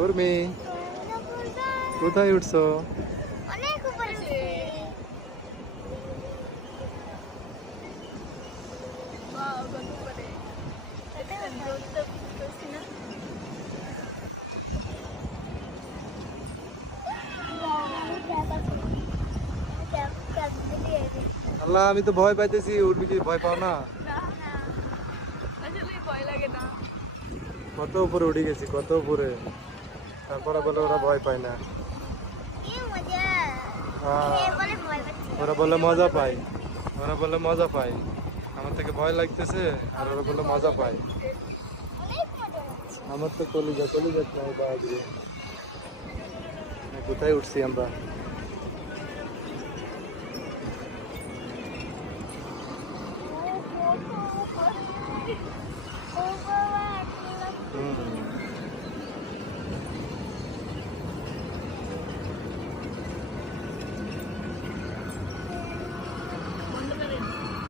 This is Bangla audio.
উর্মি, কোথায় উঠছো? অনেক উপরে উঠছি। Wow, কত উপরে। দেখছেন, রোদটা বুঝতেছি না। আল্লাহ, আমি তো ভয় পাইতেছি। উর্মি কি ভয় পাও না? না, আসলেই ভয় লাগে না। কত উপরে উঠে গেছি, কত উপরে। তারপরে বলে ওরা ভয় পায় না। কি মজা! আহ, এ বলে ভয় পাচ্ছি। ওরা বলে মজা পায়। ওরা বলে মজা পায়। আমার থেকে ভয় লাগতেছে আর ওরা বলে মজা পায়। অনেক মজা লাগছে। আমার তো কলিজা কলিজা নাই বাগরে। কোথায় উঠছি আমরা? ও বাবা, হুম।